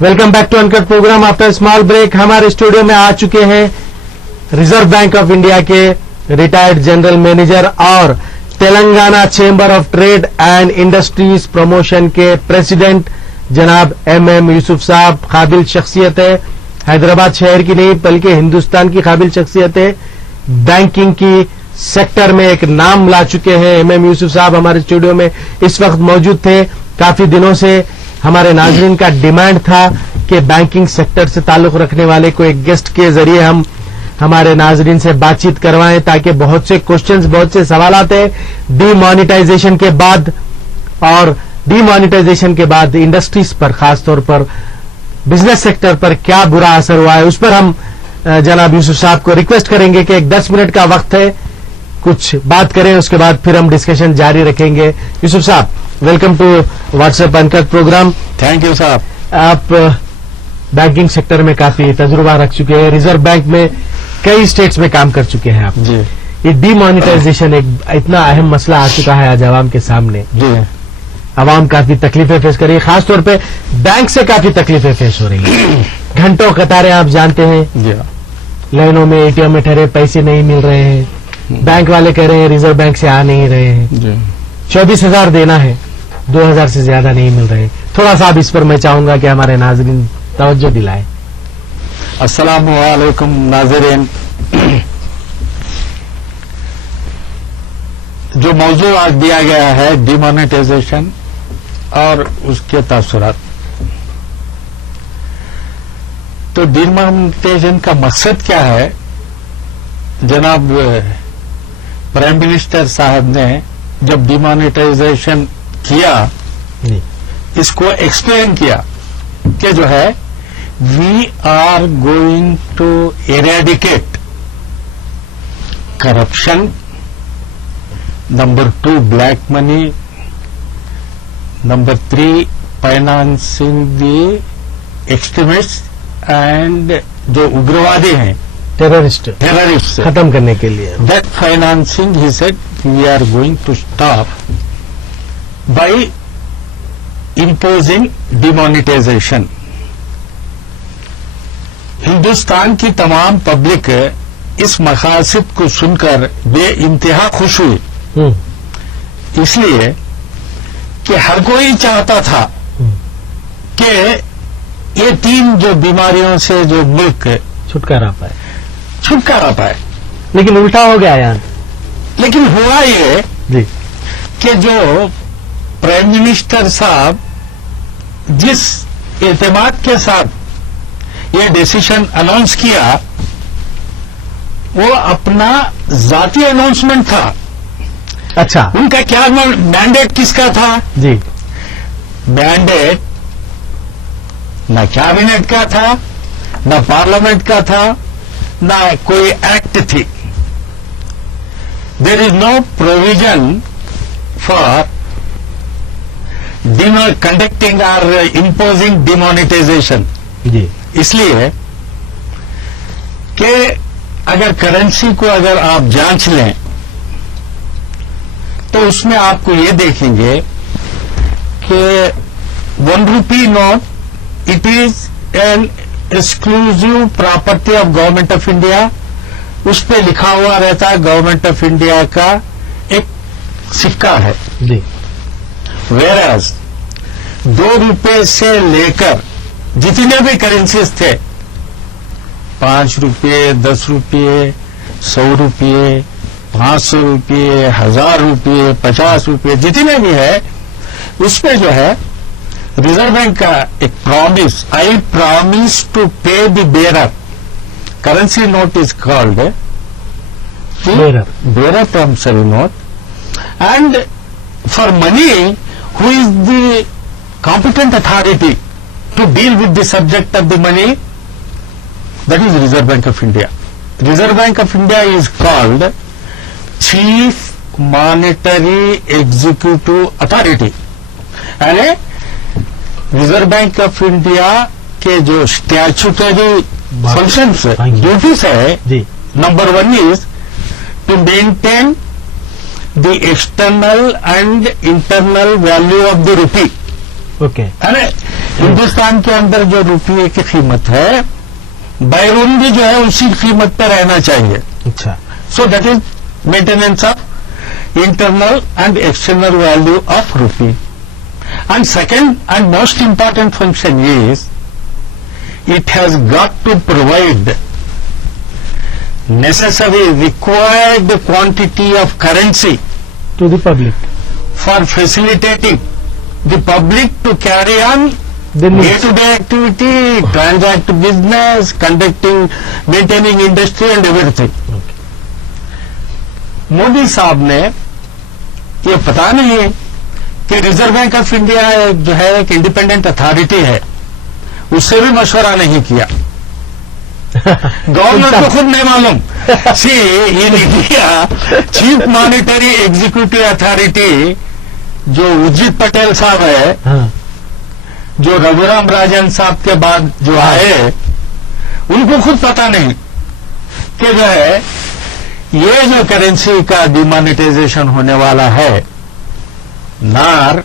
Welcome back to uncut programme. After small break हमारे studio में आ चुके हैं रिजर्व बैंक ऑफ इंडिया के रिटायर्ड जनरल मैनेजर और Telangana chamber of trade and industries promotion के प्रेसिडेंट जनाब MM यूसुफ साहब। काबिल शख्सियत है, हैदराबाद शहर की नहीं बल्कि हिंदुस्तान की काबिल शख्सियत है। बैंकिंग की सेक्टर में एक नाम ला चुके हैं। MM यूसुफ साहब हमारे स्टूडियो में इस वक्त मौजूद थे। काफी दिनों से हमारे नाजरीन का डिमांड था कि बैंकिंग सेक्टर से ताल्लुक रखने वाले को एक गेस्ट के जरिए हम हमारे नाजरीन से बातचीत करवाएं, ताकि बहुत से क्वेश्चंस, बहुत से सवाल आते हैं डीमोनेटाइजेशन के बाद, और डीमोनेटाइजेशन के बाद इंडस्ट्रीज पर, खासतौर पर बिजनेस सेक्टर पर क्या बुरा असर हुआ है, उस पर हम जनाब यूसुफ साहब को रिक्वेस्ट करेंगे कि एक 10 मिनट का वक्त है, कुछ बात करें, उसके बाद फिर हम डिस्कशन जारी रखेंगे। यूसुफ साहब, welcome to WhatsApp uncut programme. Thank you साहब। आप बैंकिंग सेक्टर में काफी तजुर्बा रख चुके हैं, रिजर्व बैंक में कई स्टेट्स में काम कर चुके हैं आप जी। ये डीमोनेटाइजेशन एक इतना अहम मसला आ चुका है आज आवाम के सामने जी। आवाम काफी तकलीफें फेस कर रही है, खासतौर पे बैंक से काफी तकलीफें फेस हो रही है। घंटों कतारें आप जानते हैं, जी। लाइनों में, ATM में ठहरे, पैसे नहीं मिल रहे हैं। बैंक वाले कह रहे हैं रिजर्व बैंक से आ नहीं रहे हैं। जी। 24,000 देना है, 2,000 से ज्यादा नहीं मिल रहे। थोड़ा सा अब इस पर मैं चाहूंगा कि हमारे नाजरीन तवज्जो दिलाएं। अस्सलामु अलैकुम नाज़रीन। जो मौजू आज दिया गया है डिमोनेटाइजेशन और उसके तासुरात, तो डिमोनेटाइजेशन का मकसद क्या है? जनाब प्राइम मिनिस्टर साहब ने जब डिमोनेटाइजेशन किया, इसको एक्सप्लेन किया कि जो है we are going to eradicate corruption, number 2 black money, number 3 financing the extremist and जो उग्रवादी हैं, टेररिस्ट खत्म करने के लिए। दैट फाइनेंसिंग ही said we are going to stop by imposing demonetization। Hindustan की तमाम पब्लिक इस मकासद को सुनकर बेइंतहा खुश हुई, इसलिए कि हर कोई चाहता था कि ये 3 जो बीमारियों से जो मुल्क छुटकारा पाए, लेकिन उल्टा हो गया यार। लेकिन हुआ ये जी कि जो प्राइम मिनिस्टर साहब जिस एतमाद के साथ ये डिसीजन अनाउंस किया, वो अपना जाती अनाउंसमेंट था। अच्छा, उनका क्या मैंडेट किसका था? जी, मैंडेट न कैबिनेट का था, न पार्लियामेंट का था, न कोई एक्ट थी। There is no provision for conducting और इम्पोजिंग डिमोनेटाइजेशन। जी, इसलिए कि अगर करेंसी को अगर आप जांच लें तो उसमें आपको ये देखेंगे कि 1 rupee note it is an exclusive property of government of India. उस पे लिखा हुआ रहता है गवर्नमेंट ऑफ इंडिया का एक सिक्का है। जी, वेराज 2 रुपए से लेकर जितने भी करेंसीज थे, 5 रुपये, 10 रुपये, 100 रुपये, 500 रुपये, 1000 रुपये, 50 रुपये, जितने भी है, उसमें जो है रिजर्व बैंक का एक प्रॉमिस, आई प्रॉमिस टू पे the bearer. Currency note is called bearer promissory note. And for money, who is the competent authority to deal with the subject of the money? That is Reserve Bank of India. Reserve Bank of India is called Chief Monetary Executive Authority. यानी Reserve Bank of India के जो statutory functions, duties है, number 1 is to maintain the external and internal value of the rupee. Okay. Hindustan के अंदर जो रुपये की कीमत है, बैरून भी जो है उसी कीमत पर रहना चाहिए. अच्छा. So that is maintenance of internal and external value of rupee. And second and most important function is it has got to provide necessary required quantity of currency To the public. for facilitating the public to carry on Then day-to-day activity, transact business, conducting, maintaining industry and everything. Modi साहब ने ये पता नहीं है कि Reserve Bank of India जो है एक इंडिपेंडेंट अथॉरिटी है, उससे भी मशवरा नहीं किया. गवर्नर को खुद नहीं मालूम. See in India chief monetary executive authority जो उर्जित पटेल साहब है, हाँ. जो रघुराम राजन साहब के बाद जो आए, उनको खुद पता नहीं कि जो है ये जो करेंसी का डिमोनेटाइजेशन होने वाला है, नार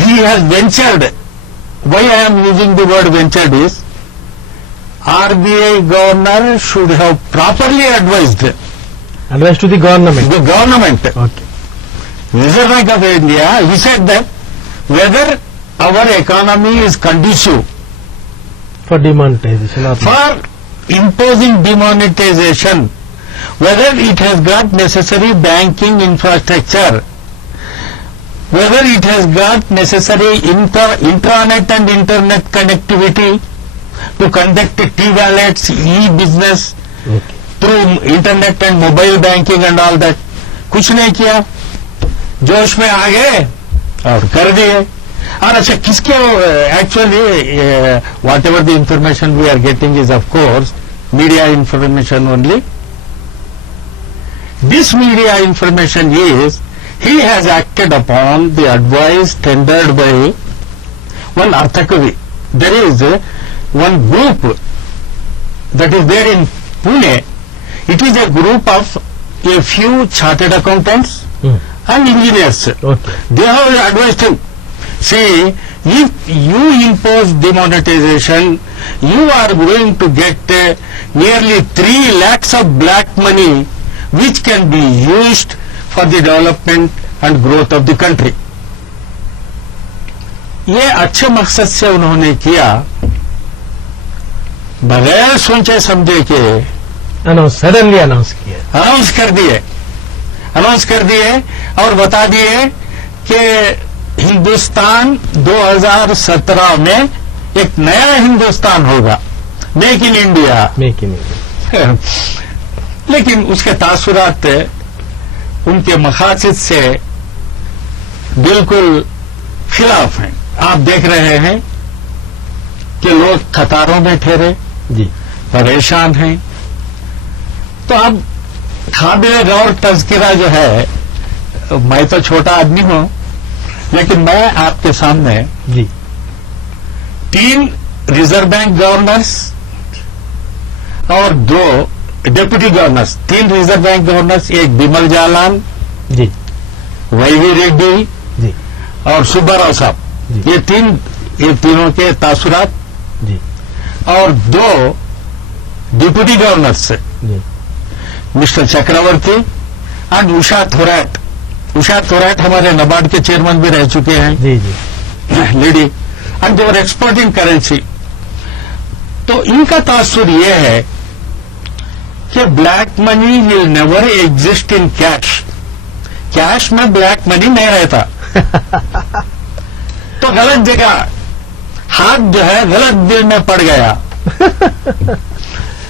he has ventured. Why I am using the word ventured is RBI governor should have properly advised Advice to the government. the government. Okay. Reserve Bank of India, he said that whether our economy is conducive For demonetization of. for imposing demonetization, whether it has got necessary banking infrastructure, whether it has got necessary intranet and internet connectivity to conduct T-wallets, e-business Okay. through internet and mobile banking and all that. कुछ नहीं किया, जोश में आ गए और कर दिए. और अच्छा किसके actually whatever the information we are getting is of course media information only. This media information is he has acted upon the advice tendered by one Arthakavi. There is one group that is there in Pune. It is a group of a few chartered accountants Hmm. and engineers. Okay. They have advised him. See, if you impose demonetization, you are going to get nearly 3 lakhs of black money which can be used for the development and growth of the country. ये अच्छे मकसद से उन्होंने किया, बगैर सोचे समझे के सडनली अनाउंस किया. अनाउंस कर दिए और बता दिए कि हिंदुस्तान 2017 में एक नया हिंदुस्तान होगा, make in India. Make in India. लेकिन उसके तासुरात उनके मकासद से बिल्कुल खिलाफ हैं. आप देख रहे हैं कि लोग कतारों में ठहरे, जी. परेशान हैं. तो अब काबिल गौर तज़किरा जो है, मैं तो छोटा आदमी हूं, लेकिन मैं आपके सामने जी. 3 रिजर्व बैंक गवर्नर्स और 2 deputy governors, 3 reserve bank governors, एक बिमल जालान, जी. वैवी रेड्डी जी. और सुब्बाराव साहब, जी. ये तीनों के तासुरात, जी. और 2 डिप्टी गवर्नर्स, जी. Mister Chakravarti and Usha Thorat. उषा थोराट हमारे नबार्ड के चेयरमैन भी रह चुके हैं, जी. जी. Lady, and they were exporting currency. तो इनका तासुर यह है कि black money will never exist in cash. Cash में ब्लैक मनी नहीं रहता. तो गलत जगह हाथ जो है गलत दिल में पड़ गया.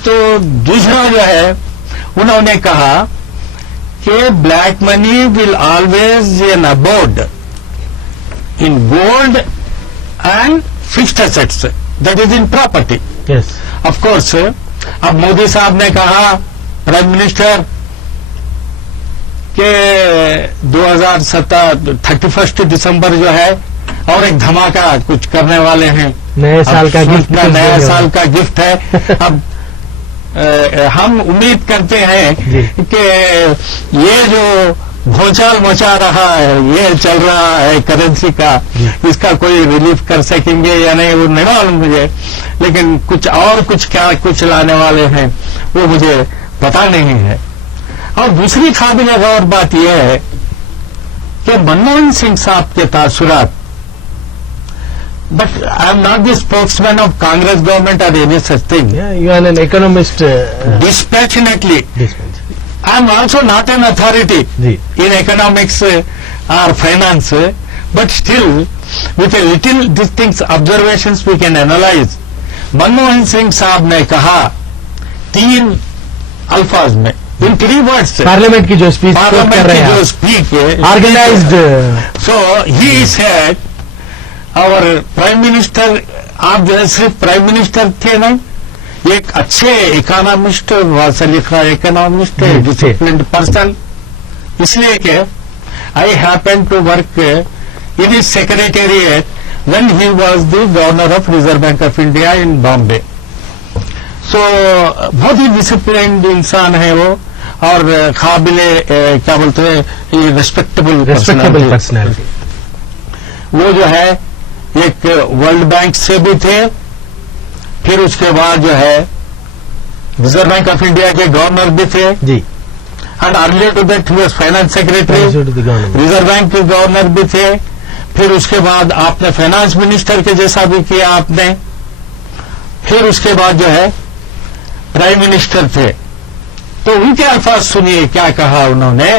तो दूसरा जो है, उन्होंने कहा कि black money will always an abode in gold and fixed assets, that is in property. Yes. Of course अब मोदी साहब ने कहा, प्राइम मिनिस्टर, कि 31 दिसंबर जो है और एक धमाका कुछ करने वाले हैं. नए साल का गिफ्ट. नया साल का गिफ्ट है. अब हम उम्मीद करते हैं जी. कि ये जो भूचाल मचा रहा है, ये चल रहा है करेंसी का, इसका कोई रिलीफ कर सकेंगे या नहीं वो नहीं मालूम मुझे, लेकिन कुछ क्या कुछ लाने वाले हैं वो मुझे पता नहीं है। और दूसरी काबिल गौर बात यह है कि मनमोहन सिंह साहब के तासुरात, but I am not the spokesman of Congress government और any such thing, you are an economist, dispassionately. I am also not an authority in economics or finance, but still, with a little distinct observations we can analyze. Manmohan Singh साहब ने कहा 3 अल्फाज में, in 3 words, parliament की जो speech कर रहे हैं, speech organised, so he said, our prime minister, आप जो है सिर्फ प्राइम मिनिस्टर थे नहीं, एक अच्छे इकोनॉमिस्ट, बहुत से लिखा इकोनॉमिस्ट, डिसिप्लिन्ड पर्सन, इसलिए कि I happen to work in his secretariat when he was the governor of Reserve Bank of India in Bombay. So बहुत ही डिसिप्लिन्ड इंसान है वो, और काबिले क्या बोलते हैं, रिस्पेक्टेबल पर्सनैलिटी। वो जो है एक वर्ल्ड बैंक से भी थे, फिर उसके बाद जो है रिजर्व बैंक ऑफ इंडिया के गवर्नर भी थे जी, and earlier to that he was finance secretary, Reserve Bank के गवर्नर भी थे, फिर उसके बाद आपने फाइनेंस मिनिस्टर के जैसा भी किया आपने, फिर उसके बाद जो है प्राइम मिनिस्टर थे। तो उनके अल्फाज सुनिए क्या कहा उन्होंने।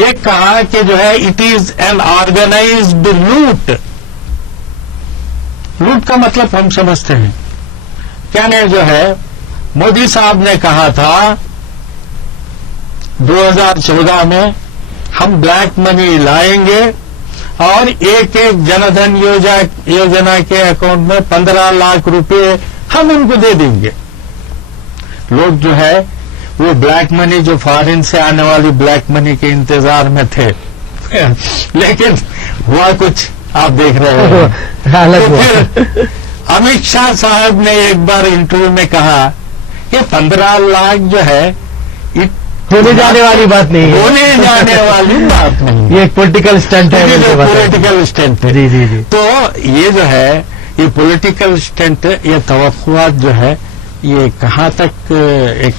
एक कहा कि जो है इट इज एन ऑर्गेनाइज्ड लूट। लूट का मतलब हम समझते हैं, क्या ने जो है मोदी साहब ने कहा था 2014 में हम ब्लैक मनी लाएंगे और एक एक जनधन योजना के अकाउंट में 15 लाख रुपए हम उनको दे देंगे। लोग जो है वो ब्लैक मनी, जो फॉरेन से आने वाली ब्लैक मनी के इंतजार में थे, लेकिन हुआ कुछ आप देख रहे हो। तो फिर अमित शाह साहब ने एक बार इंटरव्यू में कहा कि 15 लाख जो है होने जाने वाली बात नहीं है, होने जाने वाली बात नहीं, ये एक पॉलिटिकल स्टंट है, पॉलिटिकल स्टंट है। जी जी जी। तो ये जो है ये पॉलिटिकल स्टंट, ये तवक्कुआत जो है ये कहाँ तक एक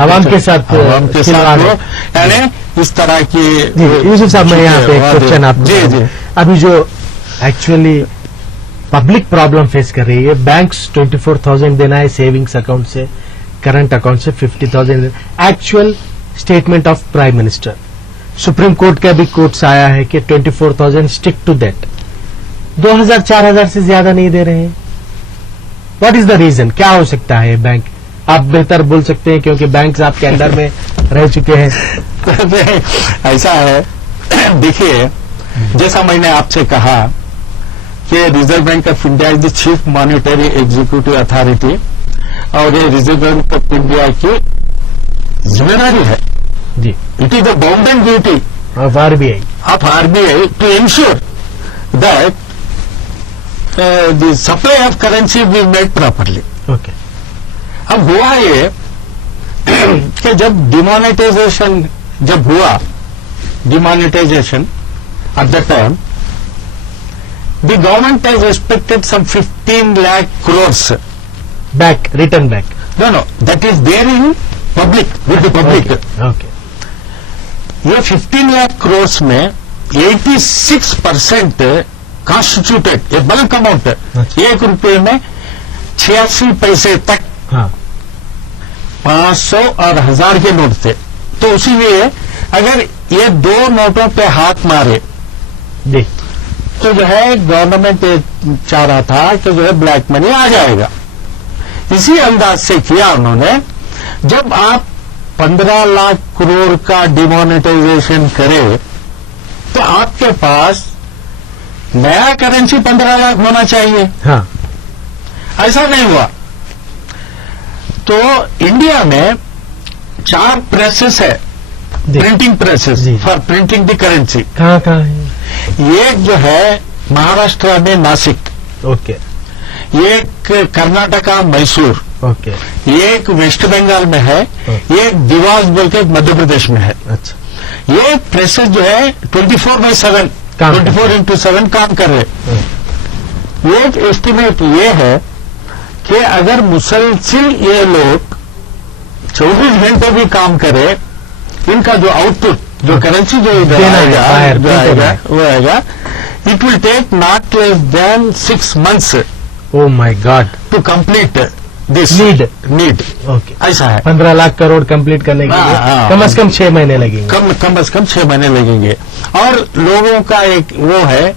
आवाम के साथ हो, यानी इस तरह की। यूसुफ साहब, मैं यहाँ पे एक क्वेश्चन आप, जी जी, अभी जो एक्चुअली पब्लिक प्रॉब्लम फेस कर रही है, बैंक्स 24,000 देना है सेविंग्स अकाउंट से, करंट अकाउंट से 50,000, actual statement of prime minister, supreme court का भी कोर्ट्स आया है कि 24,000 स्टिक टू दैट, 2,000 4,000 से ज्यादा नहीं दे रहे हैं। What is the reason? क्या हो सकता है? बैंक आप बेहतर बोल सकते हैं क्योंकि बैंक आपके अंडर में रह चुके हैं। ऐसा है, देखिए जैसा मैंने आपसे कहा कि Reserve Bank of India is the chief monetary executive authority, और ये रिजर्व बैंक ऑफ इंडिया की जिम्मेदारी है जी, it is the bounded duty of RBI to ensure that the supply of currency be made properly. Okay, अब हुआ ये कि जब डिमोनेटाइजेशन जब हुआ, demonetisation at the time the government has expected some 15 lakh crores back, return back. no, that is there in public, with the public. Okay, ये 15 lakh crores में 86% constituted, ये बल्क अमाउंट है, अच्छा। 1 रुपये में 86 पैसे तक हाँ 500 और 1000 के नोट थे। तो इसीलिए अगर ये 2 नोटों पे हाथ मारे जी, तो जो है गवर्नमेंट चाह रहा था कि जो है ब्लैक मनी आ जाएगा। इसी अंदाज से किया उन्होंने। जब आप 15 लाख करोड़ का डिमोनेटाइजेशन करें तो आपके पास नया करेंसी 15 लाख होना चाहिए, हाँ ऐसा नहीं हुआ। तो इंडिया में 4 प्रेसेस है, जी। प्रिंटिंग प्रेसेस जी। For printing the currency. कहाँ है? एक जो है महाराष्ट्र में नासिक, ओके एक कर्नाटका मैसूर, ओके, एक वेस्ट बंगाल में है, एक देवास बोल के मध्य प्रदेश में है। अच्छा, ये प्रेसेस जो है 24/7 काम कर 24/7 काम कर रहे। एक एस्टिमेट ये है कि अगर मुसलसिल ये लोग 24 घंटे भी काम करे, इनका जो आउटपुट, जो करेंसी जो इधर देना है, आएगा, बाहर, जो देना आएगा है। वो आएगा, it will take not less than 6 months oh my god, to complete this need. Okay, ऐसा है। 15 लाख करोड़ कंप्लीट करने के लिए हाँ, कम से कम 6 महीने लगेंगे। कम से कम 6 महीने लगेंगे। और लोगों का एक वो है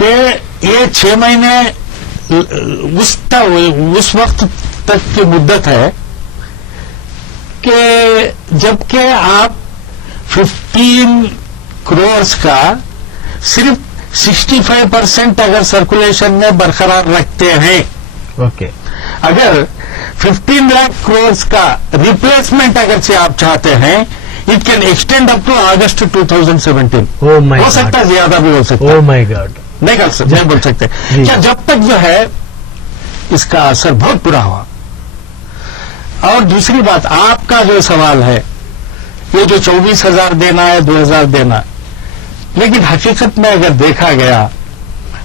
कि ये 6 महीने उस वक्त तक की मुद्दत है कि जबकि आप 15 करोड़ का सिर्फ 65% अगर सर्कुलेशन में बरकरार रखते हैं, ओके, अगर 15 लाख करोड़ का रिप्लेसमेंट अगर से आप चाहते हैं, it can extend up to August 2017। Oh my हो सकता गॉड, है, ज्यादा भी हो सकता है, ओ माय गॉड, नहीं कर सकते, नहीं बोल सकते। जी। क्या जब तक जो है इसका असर बहुत बुरा हुआ। और दूसरी बात, आपका जो सवाल है, ये जो 24,000 देना है, 2,000 देना, लेकिन हकीकत में अगर देखा गया,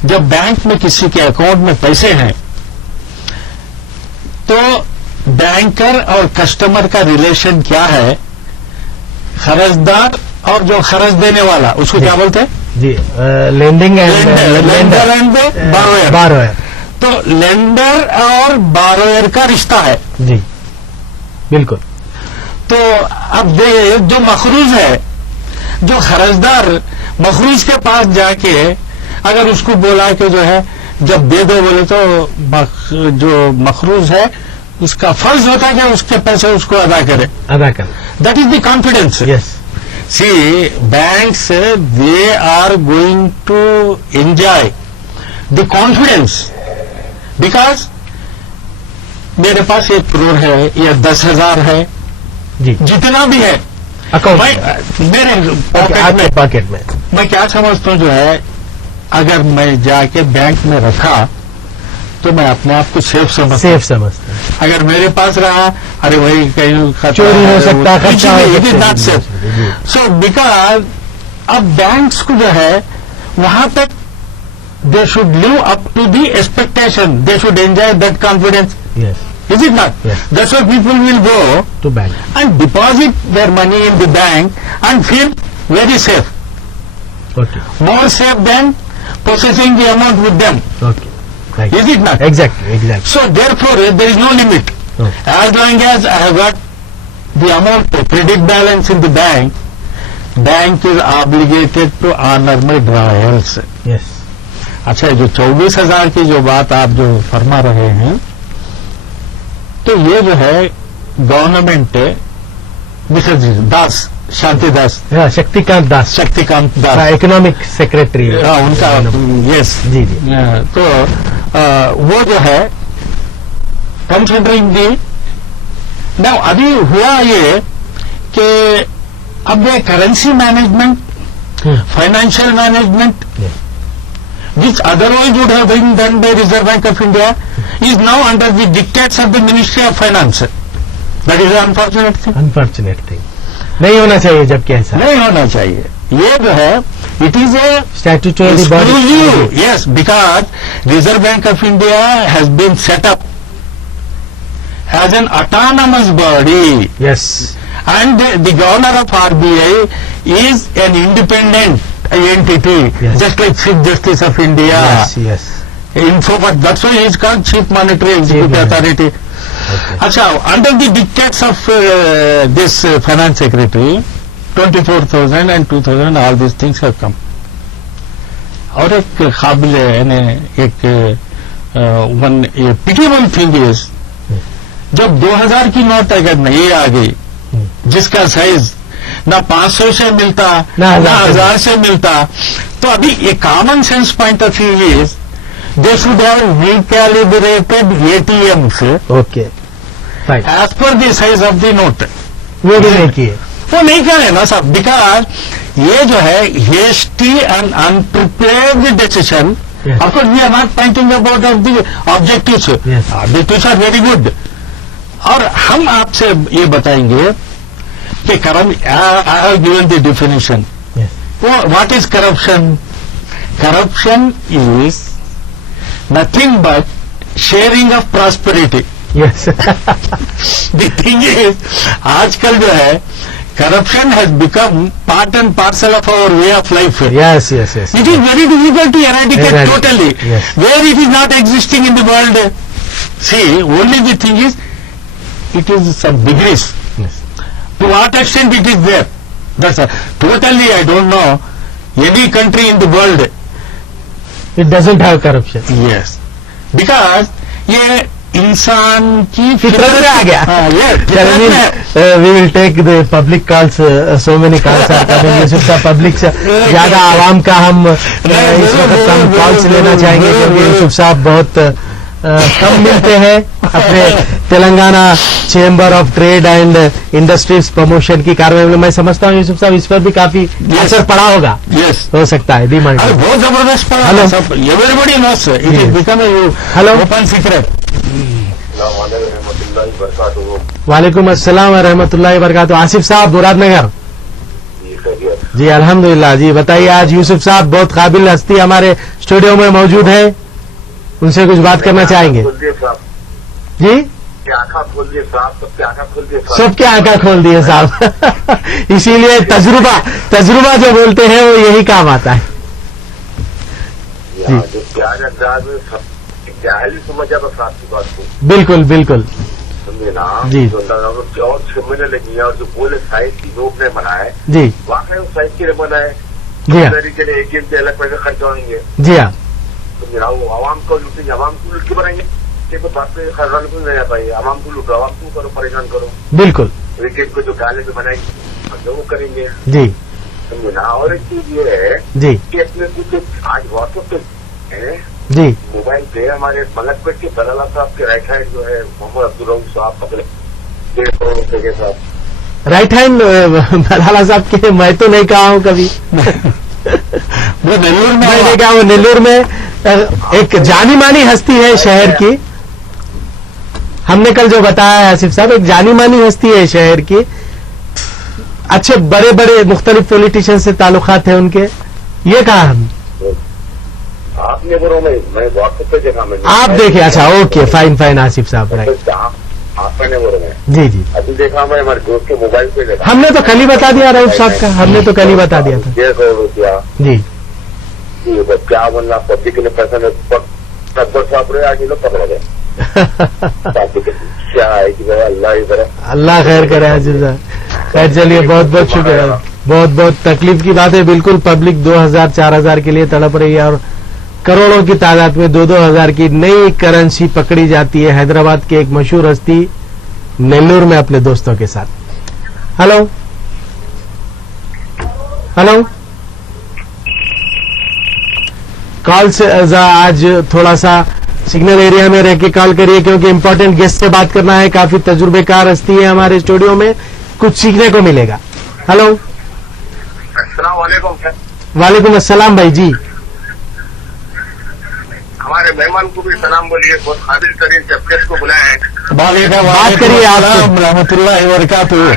जब बैंक में किसी के अकाउंट में पैसे हैं, तो बैंकर और कस्टमर का रिलेशन क्या है, खर्चदार और जो खर्च देने वाला, उसको क्या बोलते हैं? जी, लेंडिंग एंड लेंडर एंड बारोयर। बारोयर, तो लेंडर और बारोयर का रिश्ता है। जी बिल्कुल। तो अब जो मखरूज है, जो खर्चदार मखरूज के पास जाके अगर उसको बोला कि जो है जब दे दो बोले, तो जो मखरूज है उसका फर्ज होता है कि उसके पैसे उसको अदा करे, अदा कर, that is the confidence. Yes, See, banks, they are going to enjoy the confidence because मेरे पास 1 करोड़ है या 10,000 है, जी, जितना भी है अकाउंट मेरे पॉकेट आपके में। पॉकेट में, मैं क्या समझता हूँ, जो है अगर मैं जाके बैंक में रखा तो मैं अपने आप को सेफ समझता हूँ। सेफ समझते हैं, अगर मेरे पास रहा, अरे वही कहीं खतरा चोरी हो है, सकता, कुछ खर्चा हो नहीं, it is सकता not है। safe। जी, सो बिकॉज अब बैंक्स को जो है वहां तक they should live up to the expectation, they should enjoy that confidence, yes, is it not? Yes. That's why people will go to bank, and deposit their money in the bank and feel very safe, okay, more safe than possessing the amount with them, okay, right, is it not? Exactly, exactly, So therefore there is no limit. As long as I have got the amount of credit balance in the bank, bank is obligated to honor my drawals. Yes, अच्छा, जो 24,000 की जो बात आप जो फरमा रहे हैं, तो ये जो है गवर्नमेंट मिसेज दास, शांति दास, शक्तिकांत दास, शक्तिकांत दास, इकोनॉमिक सेक्रेटरी, उनका, यस, जी जी, तो वो जो है कंसिडरिंग दी, नाउ अभी हुआ ये कि अब ये currency management, financial management, which otherwise would have been done by Reserve Bank of India, is now under the dictates of the Ministry of Finance. That is an unfortunate thing. Unfortunate thing, नहीं होना चाहिए, जबकि ऐसा नहीं होना चाहिए। ये जो है, it is a statutory body, exclusive, yes, because Reserve Bank of India has been set up as an autonomous body, yes, and the governor of RBI is an independent entity, Yes. just like Chief Justice of India. Yes, yes, But that's why he is called Chief Monetary Executive Monetary. Authority. Okay, अच्छा, under the dictates of this Finance Secretary, 24,000 and 2,000, all these things have come. और एक काबिल यानी एक one pitiable thing is, जब 2,000 की note अगर नहीं आ गई, जिसका साइज ना 500 से मिलता ना ना 1,000 से मिलता, तो अभी ये common sense point of view is they should have recalibrated ATMs okay, right, as per the size of the note. वो भी नहीं किए, वो नहीं करे ना साहब, बिकॉज ये जो है hasty and unprepared decision. Yes. Of course we are not pointing about of the objectives, Yes. Objectives are very good, और हम आपसे ये बताएंगे कि I have given the definition. What is corruption? Corruption is nothing but sharing of prosperity. Yes. The thing is, आजकल जो है corruption has become part and parcel of our way of life. Yes, yes, yes. It is very difficult to eradicate Eradicate, totally. yes. Where it is not existing in the world. See, only the thing is, it is some degrees. Yes. To what extent it is there? That's all. Totally, I don't know any country in the world. It doesn't have corruption. Yes. Because ये इंसान की फितरत में आ गया. हाँ, ये फितरत में है. We will take the public calls. So many calls are coming. Yusuf साहब, पब्लिक से ज्यादा आवाम का हम इस वक्त हम कॉल्स लेना चाहेंगे, क्योंकि यूसुफ साहब बहुत कम मिलते हैं अपने Telangana chamber of trade and industries promotion की कार्रवाई में. मैं समझता हूँ यूसुफ साहब, इस पर भी काफी असर पड़ा होगा. Yes. हो सकता है डिमांड. अरे बहुत जबरदस्त पड़ा. Hello. सब everybody knows. It is become a Hello. open secret. वालेकुम अस्सलाम व रहमतुल्लाहि व बरकातुहू. आसिफ साहब, मुरादनगर. जी अल्हम्दुलिल्लाह. जी बताइए, आज यूसुफ साहब बहुत काबिल हस्ती हमारे स्टूडियो में मौजूद है, उनसे कुछ बात करना चाहेंगे. जी, आंखा खोल दिए साहब, सबके आंखा खोल दिए साहब. सबके आंखा खोल दिए साहब. इसीलिए तजुर्बा जो बोलते हैं वो यही काम आता है. यहाँ जो प्याज अंदाज में सब जाहिल समझ जाता साहब की बात को. बिल्कुल बिल्कुल. समझे ना जी. जो और 6 महीने लगी है, और जो बोले साइज की लोग ने बनाए, जी वाकई वो साइज के लिए बनाए. जी हाँ, के लिए ATM के अलग पैसे खर्च होंगे. जी हाँ. समझे ना, वो आवाम को लूटेंगे, आवाम को लूट के बनाएंगे. देखो बात पे खजान को नहीं आता है. आवाम को लूटो, आवाम को करो, परेशान करो. बिल्कुल. ATM को जो गाले पे बनाएंगे जो वो करेंगे. जी समझे ना. और एक चीज ये है जी कि अपने कुछ आज व्हाट्सएप पे है, जी मोबाइल पे हमारे मलकपेट के दलाला साहब के राइट हैंड जो है मोहम्मद अब्दुल रऊफ साहब, पकड़े 1.5 करोड़ रुपए के साथ. राइट हैंड मलाला साहब के मैं तो नहीं कहा हूँ कभी. वो नेल्लूर में मैंने कहा वो नेल्लूर में एक जानी मानी हस्ती है शहर की. हमने कल जो बताया है आसिफ साहब, एक जानी मानी हस्ती है शहर की. अच्छे बड़े बड़े मुख्तलिफ पॉलिटिशियन से ताल्लुकात है उनके. ये कहा हम. आपने बोलो मैं व्हाट्सएप पे देखा. मैंने आप देखे. अच्छा ओके, फाइन फाइन आसिफ साहब. राइट. आपने बोलो मैं जी जी. अभी देखा, मैं हमारे दोस्त के मोबाइल पे देखा. हमने तो कल ही बता दिया रऊफ साहब का. हमने तो कल ही बता दिया था. 1.5 करोड़ रुपया. जी ये तो क्या बोलना, पब्लिक ने पैसा नहीं. 70 साहब रहे, आज ये लोग पकड़ गए. क्या है कि अल्लाह ही करे. अल्लाह खैर करे आसिफ साहब. खैर चलिए, बहुत बहुत शुक्रिया. बहुत बहुत तकलीफ की बात है. बिल्कुल पब्लिक 2000-4000 के लिए तड़प रही है, और करोड़ों की तादाद में 2-2 हजार की नई करेंसी पकड़ी जाती है. हैदराबाद के एक मशहूर हस्ती नेल्लूर में अपने दोस्तों के साथ. Hello hello. कॉल से आज थोड़ा सा सिग्नल एरिया में रह के कॉल करिए, क्योंकि इंपॉर्टेंट गेस्ट से बात करना है. काफी तजुर्बेकार हस्ती है हमारे स्टूडियो में, कुछ सीखने को मिलेगा. हेलो. अस्सलाम वालेकुम. वालेकुम अस्सलाम भाई. जी हमारे मेहमान को भी सलाम बोलिए. बहुत काबिल तरीन जबकेश को बुलाया है. बात करिए आप. रहमतुल्लाहि व बरकातुहू.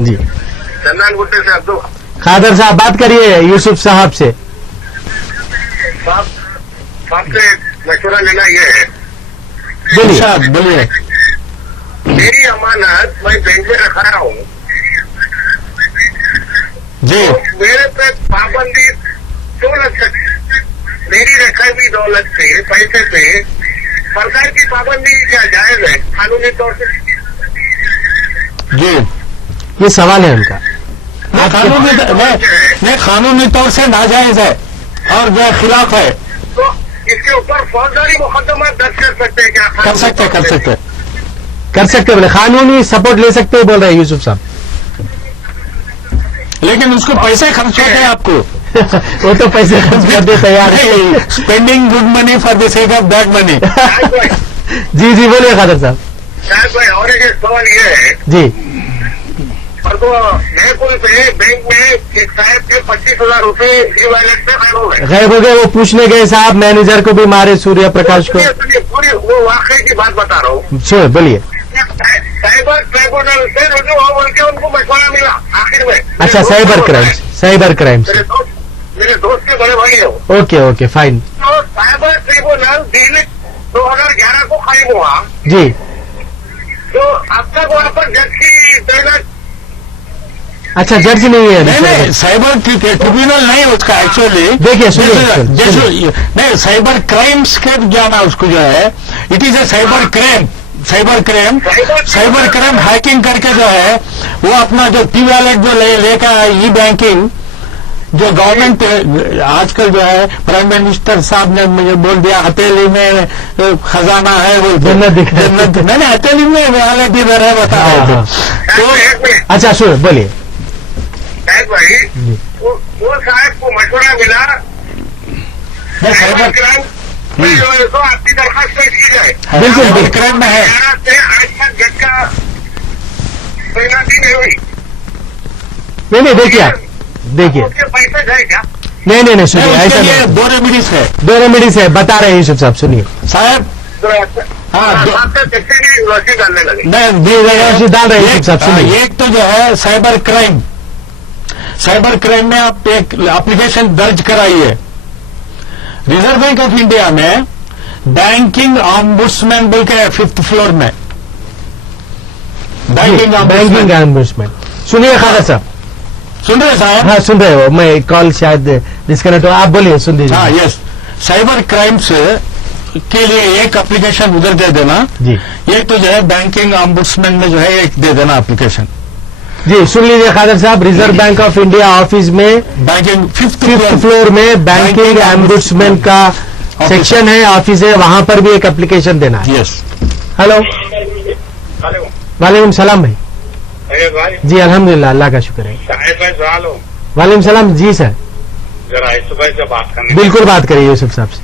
जी चंदन गुट्टे से अब्दुल खादर साहब बात करिए यूसुफ साहब से. साहब से मशवरा लेना ये है. बोलिए. बोलिए. मेरी अमानत मैं बैंक में रखा रहा हूँ. जी. तो मेरे पे पाबंदी 2 लाख तक. मेरी रखा हुई दौलत से, पैसे पे सरकार की पाबंदी क्या जायज है कानूनी तौर से? जी. ये सवाल है उनका. कानूनी तौर से नाजायज है और जो खिलाफ है. तो इसके ऊपर फौजदारी मुकदमा दर्ज कर सकते हैं क्या? कर सकते. बोले कानूनी सपोर्ट ले सकते हैं बोल रहे हैं यूसुफ साहब. लेकिन उसको पैसे खर्च होते हैं आपको. वो तो पैसे खर्च करते तैयार है. Spending good money for the sake of that money. जी जी बोलिए खादर साहब. शायद भाई और एक सवाल ये है. जी. और तो नए पुल पे बैंक में एक साहब के 25,000 रुपए वॉलेट में गायब हो गए. गायब हो गए. वो पूछने गए साहब, मैनेजर को भी मारे, सूर्य प्रकाश को. पूरी वो वाकई की बात बता रहा हूँ. श्योर बोलिए. साइबर ट्रिब्यूनल से रुजू हो बोल के उनको मशवरा मिला आखिर में। अच्छा, साइबर क्राइम्स, साइबर क्राइम्स। मेरे दोस्त के बड़े भाई है वो। ओके ओके फाइन तो साइबर ट्रिब्यूनल दिल्ली 2011 को कायम हुआ, जी। तो अब तक वहाँ पर जज की तैनात। अच्छा, जज नहीं है नहीं नहीं, साइबर ट्रिब्यूनल नहीं उसका एक्चुअली। देखिए, सुनिए। नहीं, साइबर क्राइम्स के जाना उसको जो है, it is a cyber crime. Cyber crime hacking करके जो है वो अपना जो पी वैलेट जो लेकर ई बैंकिंग जो गवर्नमेंट आजकल जो है प्राइम मिनिस्टर साहब ने मुझे बोल दिया हथेली में खजाना है, वो जन्नत नहीं, हथेली में वैलेट इधर है, बता रहे थे। तो अच्छा सुनो, बोलिए। साहब भाई, वो साहब को मशवरा मिला साइबर क्राइम में जो है तो आपकी दरखास्त पेश की जाए। बिल्कुल, साइबर क्राइम में है। से आज तक जज का तैनाती नहीं हुई। नहीं, देखिए आप, देखिए। उसके पैसे जाए क्या? नहीं सुनिए, ऐसा उसके लिए नहीं। 2 रेमेडीज है दो रेमेडीज है, बता रहे हैं यूसुफ साहब, सुनिए। साहब। हाँ, टैक्सी की रोशनी डालने लगे। नहीं, डाल रहे हैं यूसुफ साहब, सुनिए। एक तो जो है साइबर क्राइम में आप एक एप्लीकेशन दर्ज कराइए रिजर्व बैंक ऑफ इंडिया में, बैंकिंग ऑम्बुड्समैन बोल के 5th फ्लोर में बैंकिंग ऑम्बुड्समैन। सुनिए खादर साहब। सुन रहे साहब? हाँ सुन रहे हो, मैं कॉल शायद डिस्कनेक्ट हो, आप बोलिए, सुन दीजिए। हाँ, यस। साइबर क्राइम्स के लिए एक एप्लीकेशन उधर दे देना जी। एक तो जो है बैंकिंग ऑम्बुड्समैन में जो है एक दे देना एप्लीकेशन। जी सुन लीजिए खादर साहब, reserve Bank of India office में बैंकिंग 5th 5th फ्लोर में बैंकिंग ऑम्बुड्समैन का सेक्शन है, ऑफिस है, वहां पर भी एक एप्लीकेशन देना है। यस। हेलो, हेलो, वालेकुम सलाम भाई। अरे भाई, जी अल्हम्दुलिल्लाह, अल्लाह का शुक्र है। साहिब भाई सवाल हो, वालेकुम सलाम। जी सर, जरा यूसुफ भाई से बात करनी। बिल्कुल बात करिए यूसुफ साहब से,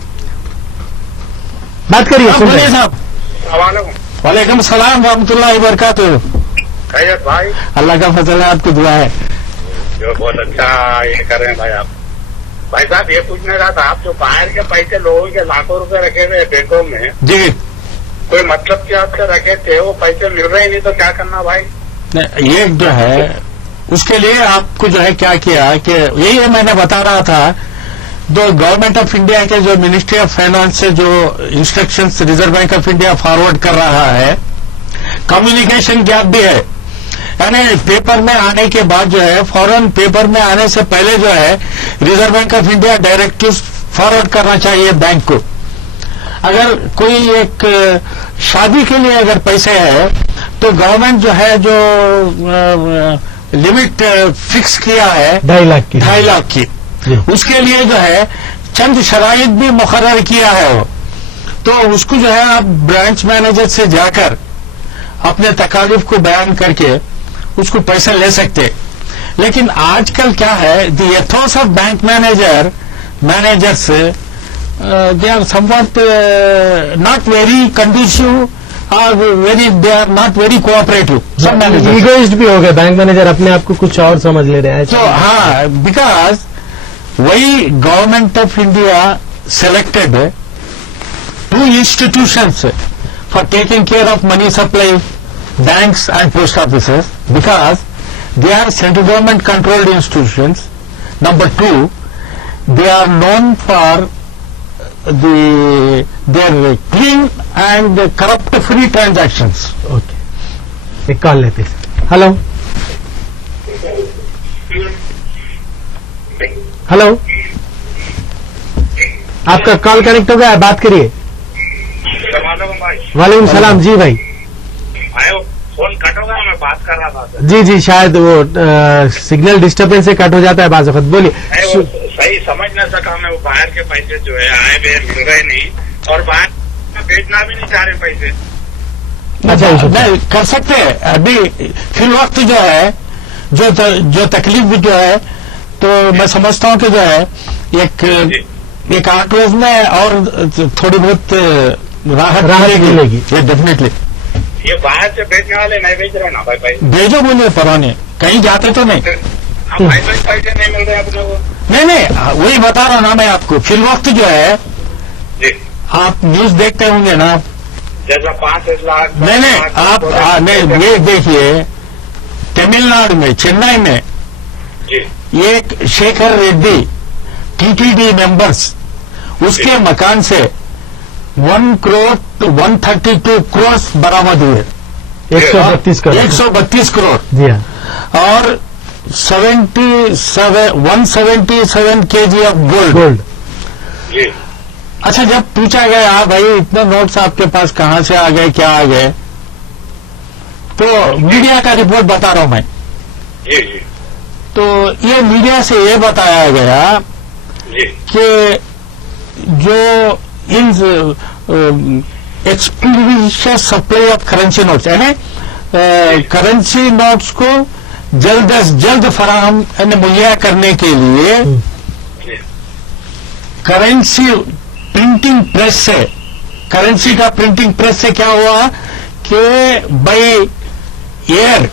बात करिए, सुन रहे बोलिए हैं। साहब। वालेकुम वालेकुम सलाम रहमतुल्लाहि बरकातुहू। खैरियत भाई, अल्लाह का फजल है, आपकी दुआ है। जो बहुत अच्छा ये कर रहे हैं भाई आप। भाई साहब ये पूछना रहा था, आप जो बाहर के पैसे लोगों के लाखों रुपए रखे हुए बैंकों में, जी, कोई मतलब क्या आपसे रखे थे, वो पैसे मिल रहे ही नहीं तो क्या करना भाई? ये जो है उसके लिए आपको जो है क्या किया कि यही मैंने बता रहा था, जो गवर्नमेंट ऑफ इंडिया के जो मिनिस्ट्री ऑफ फाइनेंस से जो instructions reserve Bank of India forward कर रहा है, कम्युनिकेशन गैप भी है। यानी पेपर में आने के बाद जो है फौरन पेपर में आने से पहले जो है Reserve Bank of India directive forward करना चाहिए बैंक को। अगर कोई एक शादी के लिए अगर पैसे है तो गवर्नमेंट जो है जो लिमिट फिक्स किया है 2.5 लाख की, उसके लिए जो है चंद शराइत भी मुकर्रर किया है वो, तो उसको जो है आप ब्रांच मैनेजर से जाकर अपने तकालीफ को बयान करके उसको पैसा ले सकते। लेकिन आजकल क्या है, the ethos of bank managers they are somewhat not very conducive और they are not very cooperative. सब मैनेजर इगोइस्ट भी हो गए, बैंक मैनेजर अपने आप को कुछ और समझ ले रहे हैं। तो हाँ, बिकॉज वही government of India selected 2 institutions for taking care of money supply, banks and post offices, because they are central government controlled institutions. Number 2, they are known for their clean and corrupt free transactions. Okay, एक call लेते हैं। Hello hello, आपका call connect हो गया है, बात करिए। वालेकुम सलाम। जी भाई, फोन कट होगा, मैं बात कर रहा था। जी शायद वो सिग्नल डिस्टर्बेंस से कट हो जाता है बाज़ वक़्त। बोलिए। सही समझ न सका मैं, वो बाहर के पैसे जो है आए बेर मिल रहे नहीं, और बाहर भेजना भी नहीं चाह रहे पैसे। अच्छा, नहीं कर सकते हैं अभी फिर वक्त जो है जो तकलीफ जो है, तो मैं समझता हूँ कि जो है एक 8 रोज में और थोड़ी बहुत राहत मिलेगी। ये डेफिनेटली। ये बाहर से भेजने वाले नहीं भेज रहे ना भाई? भेजो बोलिए परवाने, कहीं जाते तो नहीं। पैसे नहीं मिल रहे अपने को। नहीं वही बता रहा हूँ ना मैं आपको। फिर वक्त जो है जी, आप न्यूज देखते होंगे ना, जैसा 5 लाख नहीं आप नहीं ये देखिए, तमिलनाडु में चेन्नई में जी एक शेखर रेड्डी टीटीडी मेंबर्स उसके मकान से 1 करोड़ 132 करोड़ बरामद हुए। 132 करोड़ 132 करोड़ जी हाँ। और 177 केजी ऑफ गोल्ड। जी अच्छा, जब पूछा गया भाई इतने नोट्स आपके पास कहां से आ गए, क्या आ गए, तो मीडिया का रिपोर्ट बता रहा हूं मैं। जी जी तो ये मीडिया से ये बताया गया जी कि जो इन expeditious supply of currency notes यानी करेंसी नोट्स को जल्द से जल्द फराहम मुहैया करने के लिए जी करेंसी प्रिंटिंग प्रेस से, करेंसी का प्रिंटिंग प्रेस से क्या हुआ कि बाई एयर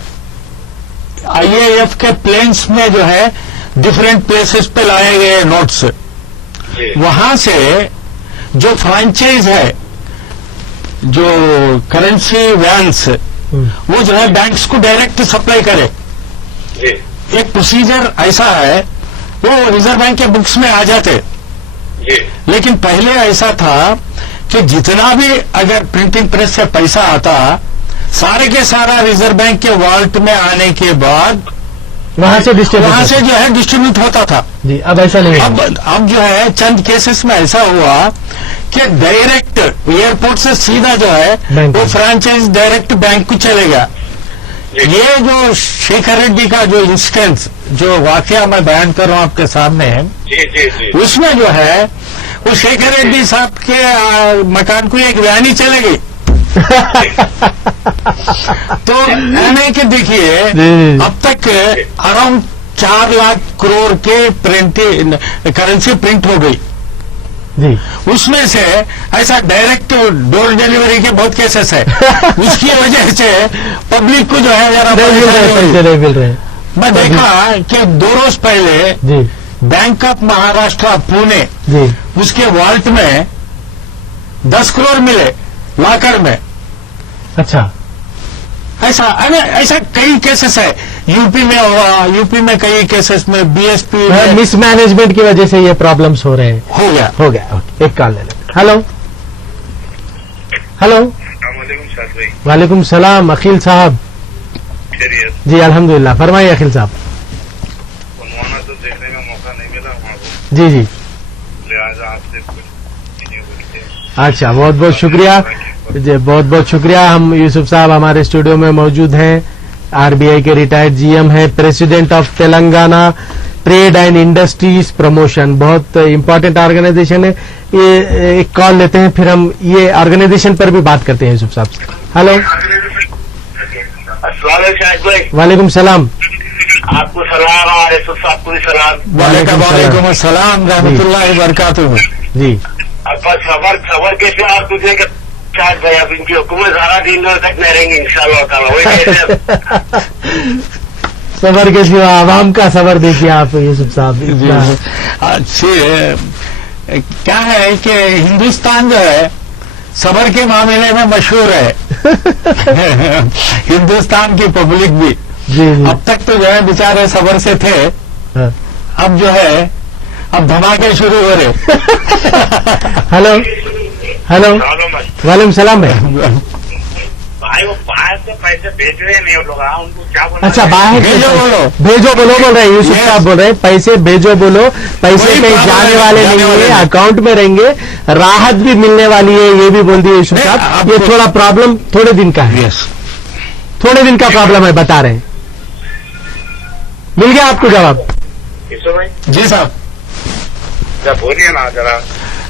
आईएएफ के प्लेन्स में जो है डिफरेंट प्लेसेस पे लाए गए नोट्स, जी वहां से जो फ्रेंचाइज है, जो करेंसी वैन्स, वो जो है बैंक्स को डायरेक्ट सप्लाई करे। जी एक प्रोसीजर ऐसा है, वो रिजर्व बैंक के बुक्स में आ जाते। जी लेकिन पहले ऐसा था कि जितना भी अगर प्रिंटिंग प्रेस से पैसा आता, सारे के सारा रिजर्व बैंक के वॉल्ट में आने के बाद वहां से वहां से जो है डिस्ट्रीब्यूट होता था। जी, अब ऐसा नहीं है। अब जो है चंद केसेस में ऐसा हुआ कि डायरेक्ट एयरपोर्ट से सीधा जो है बैंक वो फ्रेंचाइज डायरेक्ट बैंक को चलेगा। ये जो शेखर रेड्डी का जो इंस्टेंस, जो वाकया मैं बयान कर रहा हूं आपके सामने, जी जी जी उसमें जो है वो शेखर रेड्डी साहब के मकान को एक वैन ही चलेगी। तो यानी कि देखिए जी। अब तक अराउंड 4 लाख करोड़ के करेंसी प्रिंट हो गई। जी, उसमें से ऐसा डायरेक्ट डोर डिलीवरी के बहुत केसेस है। उसकी वजह से पब्लिक को जो है जरा नहीं मिल रहे, पैसे नहीं मिल रहे। मैं देखा कि 2 रोज पहले जी बैंक ऑफ महाराष्ट्र पुणे, जी उसके वॉल्ट में 10 करोड़ मिले लॉकर में। अच्छा, ऐसा कई केसेस है। यूपी में हुआ, यूपी में कई केसेस में बीएसपी में मिसमैनेजमेंट की वजह से ये प्रॉब्लम्स हो रहे हैं। हो गया। ओके, एक कॉल ले लें। हेलो हेलो, भाई वालेकुम सलाम अखिल साहब। खैरियत जी अल्हम्दुलिल्लाह, फरमाइए अखिल साहब। बनवाना तो देखने का मौका नहीं मिला वहाँ को, जी जी, लिहाजा आपसे कुछ चीजें बोलते हैं। अच्छा, बहुत बहुत शुक्रिया जी, बहुत बहुत शुक्रिया। हम यूसुफ साहब हमारे स्टूडियो में मौजूद हैं। आरबीआई के रिटायर्ड जीएम है, president of Telangana trade and industries promotion, बहुत इंपॉर्टेंट ऑर्गेनाइजेशन है ये। एक कॉल लेते हैं, फिर हम ये ऑर्गेनाइजेशन पर भी बात करते हैं यूसुफ साहब से। हेलो, अस्सलाम वालेकुम शाहिद भाई। वालेकुम सलाम। आपको सलाम, हमारे आपको भी सलाम। वालेकुम अस्सलाम रहमतुल्लाहि व बरकातुहू। जी, आपका सबर कैसे आप तुझे शायद भाई, अब इनकी हुकूमत सारा दिन तक नहीं रहेंगे इंशाल्लाह ताला। वही कैसे सबर के सिवा आवाम का सबर देखिए आप यूसुफ साहब। अच्छी क्या है कि हिंदुस्तान जो है सबर के मामले में मशहूर है। हिंदुस्तान की पब्लिक भी। जी जी, अब तक तो जो है बेचारे सबर से थे, हाँ। अब जो है अब धमाके शुरू हो रहे। हेलो हेलो, वालेकुम सलाम भाई। भाई वो बाहर से पैसे भेज रहे नहीं वो लोग, उनको क्या बोलना अच्छा, है? बाहर भेजो बोलो। भेजो बोलो बोल रहे हैं यूसुफ Yes. साहब, बोल रहे हैं पैसे भेजो बोलो। पैसे वही कहीं बात जाने है, वाले जाने नहीं वाले है, नहीं। अकाउंट में रहेंगे, राहत भी मिलने वाली है, ये भी बोल दिए यूसुफ नहीं, साहब। आपको- ये थोड़ा प्रॉब्लम थोड़े दिन का है, यस, थोड़े दिन का प्रॉब्लम है, बता रहे हैं। मिल गया आपको जवाब? किशोर भाई जी साहब। जरा बोलिए ना जरा।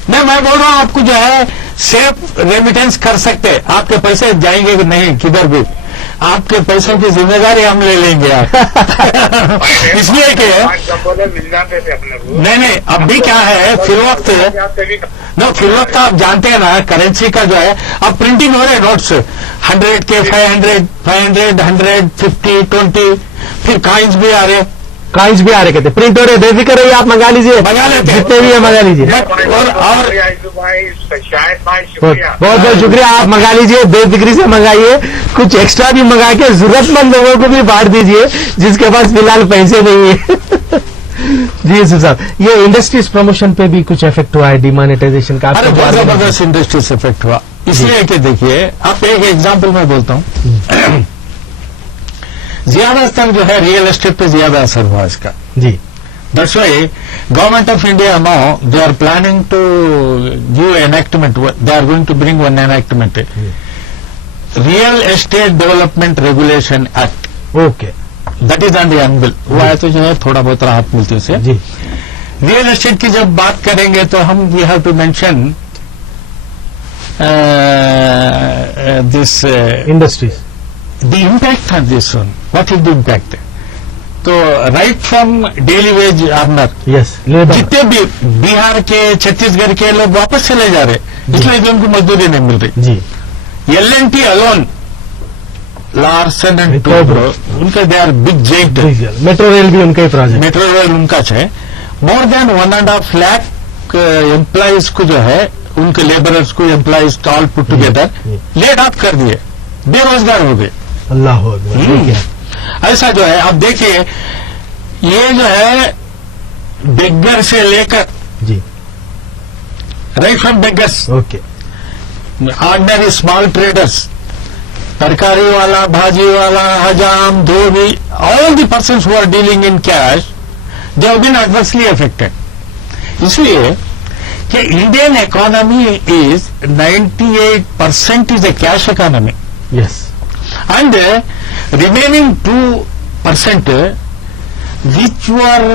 नहीं, मैं बोल रहा हूँ आपको जो है सेफ रेमिटेंस कर सकते, आपके पैसे जाएंगे कि नहीं किधर भी, आपके पैसों की जिम्मेदारी हम ले लेंगे आप। इसलिए कि जब बोले मिल जाते थे अपने को। नहीं अब भी क्या है, फिर वक्त आप जानते हैं ना करेंसी का जो है अब प्रिंटिंग हो रहे नोट्स 100 के 500 100 150 20, फिर कॉइन्स भी आ रहे। कॉइन्स भी आ रहे कहते, प्रिंट हो रहे, बेफिक्र रहिए, आप मंगा लीजिए, मंगा लेते हैं। जितने भी है मंगा लीजिए। और भाई शायद भाई बहुत शुक्रिया। बहुत शुक्रिया, आप मंगा लीजिए, बेफिक्री से मंगाइए, कुछ एक्स्ट्रा भी मंगा के जरूरतमंद लोगों को भी बांट दीजिए जिसके पास फिलहाल पैसे नहीं है। जी यूसुफ साहब, ये इंडस्ट्रीज प्रमोशन पे भी कुछ इफेक्ट हुआ है डिमोनेटाइजेशन का? अरे बहुत जबरदस्त इंडस्ट्री से इफेक्ट हुआ, इसलिए कि देखिए, आप एक एग्जांपल मैं बोलता हूं, ज्यादातर जो है रियल एस्टेट पे ज्यादा असर हुआ इसका। जी, that's why government of India now they are planning to give enactment, they are going to bring one enactment, real estate development regulation act, okay, that is on the anvil. वो है तो जो है थोड़ा बहुत राहत मिलती है उससे। जी, रियल एस्टेट की जब बात करेंगे तो हम we have to mention this industries, the impact on this one. What is the impact? तो right from daily veg earner, yes, labour, जितने भी बिहार के, छत्तीसगढ़ के लोग वापस चले जा रहे, इसलिए भी उनको मजदूरी नहीं मिल रही। जी, L&T alone, Larsen and Toubro, उनके they are big jet, metro rail भी उनका ही प्रोजेक्ट, मेट्रो रेल उनका है। मोर देन 1.5 लाख एम्प्लॉइज को जो है, उनके लेबरर्स को, employees all put together laid off कर दिए, बेरोजगार हो गए। अल्लाह हो अकबर, ये क्या? ऐसा जो है, आप देखिए, ये जो है बेगर से लेकर, जी, right from beggars, okay, ordinary small traders, तरकारी वाला, भाजी वाला, हजाम, धोबी, all the persons who are dealing in cash, they have been adversely affected. इसलिए कि Indian economy is 98% is a cash economy, yes, and remaining 2% which were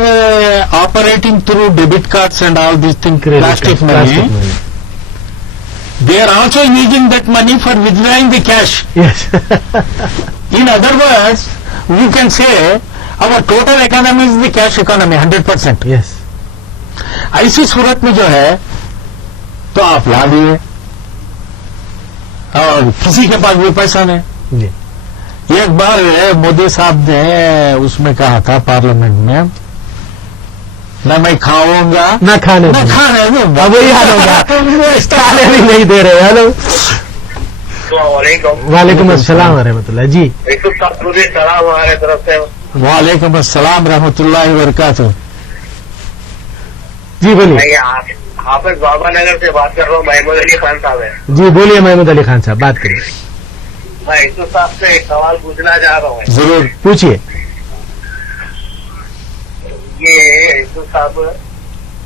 operating through debit cards and all these things, plastic money, they are also using that money for withdrawing the cash. Yes, In other words, we can say our total economy is the cash economy, 100%. Yes, ऐसी सूरत में जो है, तो आप ला लिए और किसी के पास भी पैसा नहीं। जी, एक बार मोदी साहब ने उसमें कहा था पार्लियामेंट में, न मैं खाऊंगा ना खाने न खाने दूंगा। अब वही हाल होगा, खाने भी नहीं दे रहे। हेलो, वालेकुम अस्सलाम रहमतुल्लाह। जी, यूसुफ साहब मुझे सलाम हमारे तरफ से। वालेकुम अस्सलाम रहमतुल्लाहि व बरकातुहू। जी बोलिए। मैं हाफिज बाबा नगर से बात कर रहा हूँ, महमूद अली खान साहब है। जी बोलिए महमूद अली खान साहब, बात करिए। मैं यूसुफ साहब से एक सवाल पूछना चाह रहा हूँ। जरूर पूछिए। ये यूसुफ साहब,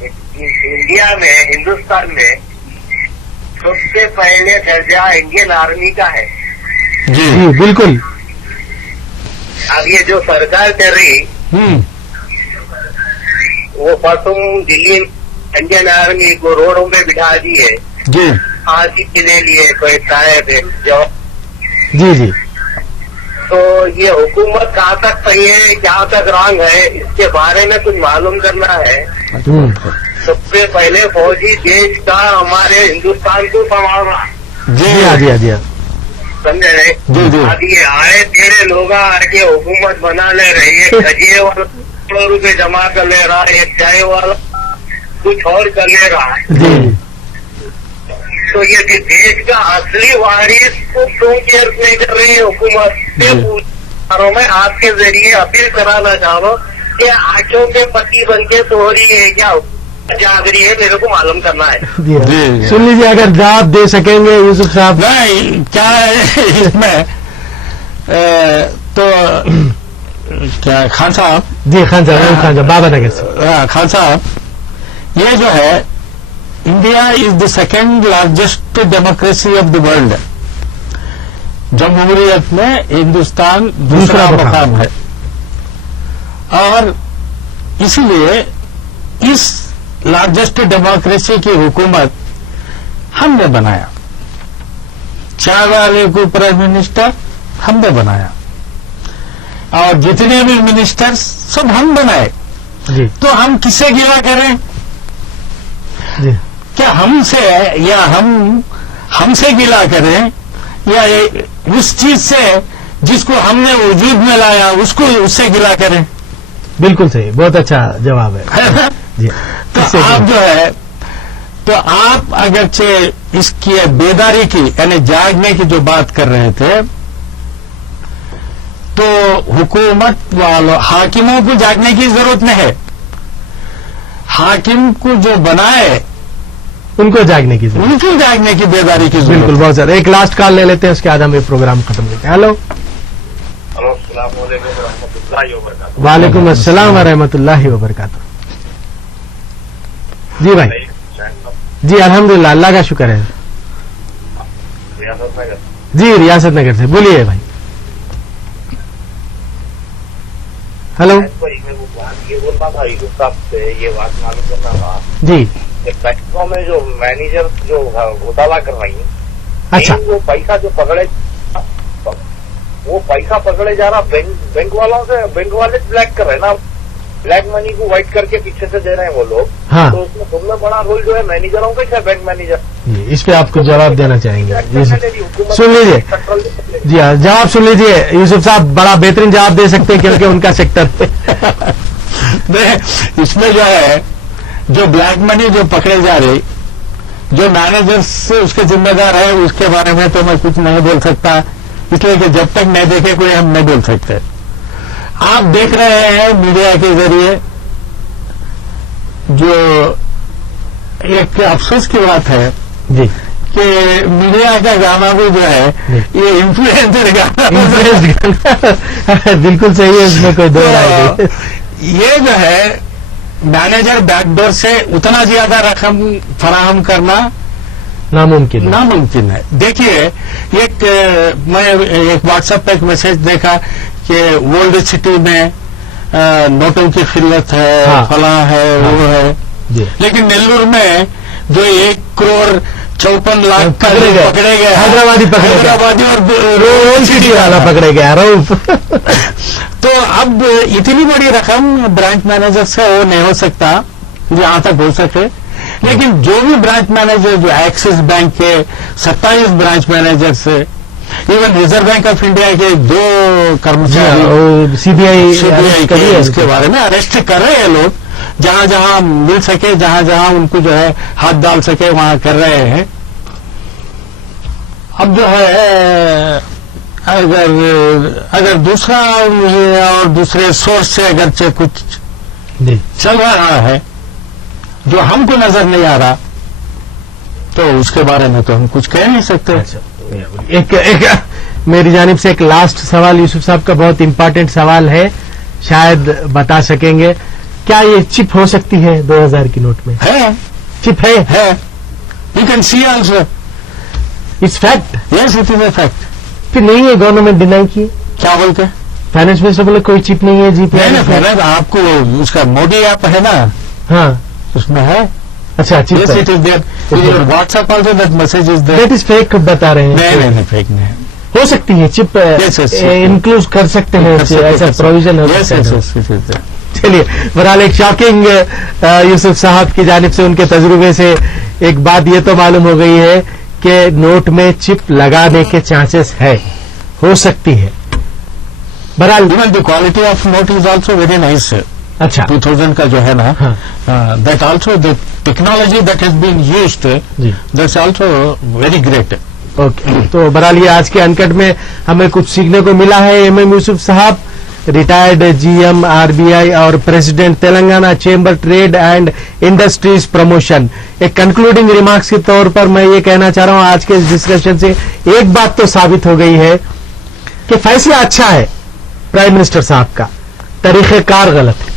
इंडिया में, हिंदुस्तान में सबसे पहले दर्जा इंडियन आर्मी का है। जी जी बिल्कुल। अब ये जो सरकार कर रही, वो परसों दिल्ली इंडियन आर्मी को रोडों में बिठा दी है, जी फांसी के लिए कोई शायद जवाब। जी जी। तो ये हुकूमत कहाँ तक सही है, क्या तक रॉन्ग है, इसके बारे में कुछ मालूम करना है। सबसे पहले फौजी देश का हमारे हिंदुस्तान को संभालना, जी जी जी। समझे नहीं? जी जी। अब ये आए तेरे लोग आके हुकूमत बना ले रही है, खजिए वाला करोड़ रुपए जमा कर ले रहा है, एक चाय वाला कुछ और कर ले रहा है। जी। तो ये कि देश का असली वारिस को क्यों केयर नहीं कर रही है हुकूमत? ये पूछ रहा हूं मैं, आपके जरिए अपील कराना चाह रहा हूँ कि आंखों के पति बन के सो रही है क्या, जाग रही है, मेरे को मालूम करना है। जी। सुन लीजिए, अगर जवाब दे सकेंगे यूसुफ साहब। नहीं, क्या है इसमें तो क्या खान साहब, जी खान साहब, खान साहब बाबा नगर से। खान साहब, ये जो है, India is the second largest democracy of the world. जमहूरियत में हिंदुस्तान दूसरा मुकाम है, और इसलिए इस लार्जेस्ट डेमोक्रेसी की हुकूमत हमने बनाया। चाय वाले को प्राइम मिनिस्टर हमने बनाया, और जितने भी मिनिस्टर्स सब हम बनाए। जी तो हम किससे गिला करें? जी। क्या हमसे, या हमसे गिला करें, या उस चीज से जिसको हमने वजूद में लाया उससे गिला करें? बिल्कुल सही, बहुत अच्छा जवाब है जी। तो इससे आप जो है, तो आप अगरचे इसकी बेदारी की यानी जागने की जो बात कर रहे थे, तो हुकूमत वालों, हाकिमों को जागने की जरूरत नहीं है। हाकिम को जो बनाए उनको जागने की जरूरत, उनकी जागने की बेदारी की जरूरत बिल्कुल, है। बहुत ज्यादा। एक लास्ट कॉल ले लेते हैं, उसके बाद हम ये प्रोग्राम खत्म करते हैं। हेलो, वालेकुम अस्सलाम व रहमतुल्लाहि व बरकातुहू। जी भाई, जी अल्हम्दुलिल्लाह, अल्लाह का शुक्र है। जी रियासत नगर से बोलिए भाई। हेलो ये बोलना था यूसुफ साहब से, ये बात मालूम करना था जी। बैंकों में जो मैनेजर जो घोटाला कर रही हैं, अच्छा, वो पैसा जो पकड़े जा रहा बैंक वालों से, बैंक वाले ब्लैक कर रहे हैं ना, ब्लैक मनी को व्हाइट करके पीछे से दे रहे हैं वो लोग। हाँ। तो उसमें सबसे बड़ा रोल जो है मैनेजरों का ही है, बैंक मैनेजर। इस पे आपको जवाब देना चाहेंगे। सुन लीजिए जी हाँ, जवाब सुन लीजिए। यूसुफ साहब बड़ा बेहतरीन जवाब दे सकते हैं क्योंकि उनका सेक्टर इसमें जो है, जो ब्लैक मनी जो पकड़े जा रही, जो मैनेजर से उसके जिम्मेदार है, उसके बारे में तो मैं कुछ नहीं बोल सकता, इसलिए कि जब तक नहीं देखे कोई हम नहीं बोल सकते। आप देख रहे हैं मीडिया के जरिए, जो एक अफसोस की बात है जी कि मीडिया का गाना भी जो है, ये इन्फ्लुएंसर गाना बिल्कुल सही है, इसमें कोई दो राय नहीं। ये जो है मैनेजर बैकडोर से उतना ज्यादा रकम फराहम करना नामुमकिन है। देखिए, मैं एक व्हाट्सएप पे एक मैसेज देखा कि वर्ल्ड सिटी में नोटों की किल्लत है, हाँ, फला है, हाँ, वो है जी। लेकिन नेल्लूर में जो 1,54,00,000 का पकड़े गए, हैदराबादी और रोल सिटी वाला पकड़े गया रऊफ। तो अब इतनी बड़ी रकम ब्रांच मैनेजर से वो नहीं हो सकता, जहां तक हो सके। लेकिन जो भी ब्रांच मैनेजर, जो एक्सिस बैंक के 27 ब्रांच मैनेजर से, even reserve Bank of India के 2 कर्मचारी सीबीआई के इसके बारे में अरेस्ट कर रहे हैं लोग, जहां जहां मिल सके, जहां जहां उनको जो है हाथ डाल सके, वहां कर रहे हैं। अब जो है, अगर दूसरा और दूसरे सोर्स से अगरचे कुछ चल रहा है जो हमको नजर नहीं आ रहा, तो उसके बारे में तो हम कुछ कह नहीं सकते। एक मेरी जानिब से एक लास्ट सवाल यूसुफ साहब का, बहुत इंपॉर्टेंट सवाल है, शायद बता सकेंगे। क्या ये चिप हो सकती है 2000 की नोट में? है, चिप है। You can see also, it's fact. Yes, it is a fact. फिर नहीं है, गवर्नमेंट डिनाई की। क्या बोलते? फाइनेंस मिनिस्टर बोले कोई चिप नहीं है जीपीआई में। फाइनेंस आपको उसका मोदी ऐप है ना, हाँ उसमें है। अच्छा, chip yes, it is there. WhatsApp also that message is there. That is fake बता रहे हैं। नहीं, फेक नहीं। हो सकती है चिप, इंक्लूड कर सकते हैं, ऐसा प्रोविजन हो सकता है। चलिए, बहरहाल एक शॉकिंग यूसुफ साहब की जानिब से, उनके तजुर्बे से एक बात ये तो मालूम हो गई है कि नोट में चिप लगाने के चांसेस है, हो सकती है। बहरहाल even the quality of note is also very nice. अच्छा, 2000 का जो है ना, that also the technology that has been used, that's also very great. Okay, तो बहरहाल ये आज के अनकट में हमें कुछ सीखने को मिला है। एमएम यूसुफ साहब, रिटायर्ड जीएम आरबीआई और president Telangana chamber trade and industries promotion. एक कंक्लूडिंग रिमार्क्स के तौर पर मैं ये कहना चाह रहा हूं, आज के इस डिस्कशन से एक बात तो साबित हो गई है कि फैसला अच्छा है प्राइम मिनिस्टर साहब का, तरीक़ेकार गलत है,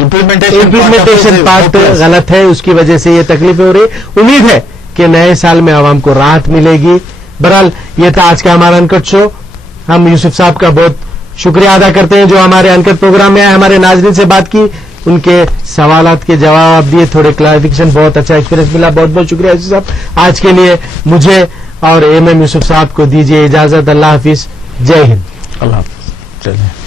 इम्प्लीमेंटेशन पार्ट गलत है, उसकी वजह से ये तकलीफें हो रही। उम्मीद है कि नए साल में आवाम को राहत मिलेगी। बहरहाल ये था आज का हमारा अनकट शो। हम यूसुफ साहब का बहुत शुक्रिया अदा करते हैं जो हमारे अनकट प्रोग्राम में आए, हमारे नाज़रीन से बात की, उनके सवालात के जवाब दिए, थोड़े क्लैरिफिकेशन, बहुत अच्छा एक्सपीरियंस मिला। बहुत बहुत शुक्रिया यूसुफ साहब। आज के लिए मुझे और एमएम यूसुफ साहब को दीजिए इजाजत। अल्लाह हाफिज, जय हिंद। अल्लाह हाफिज। चलिए।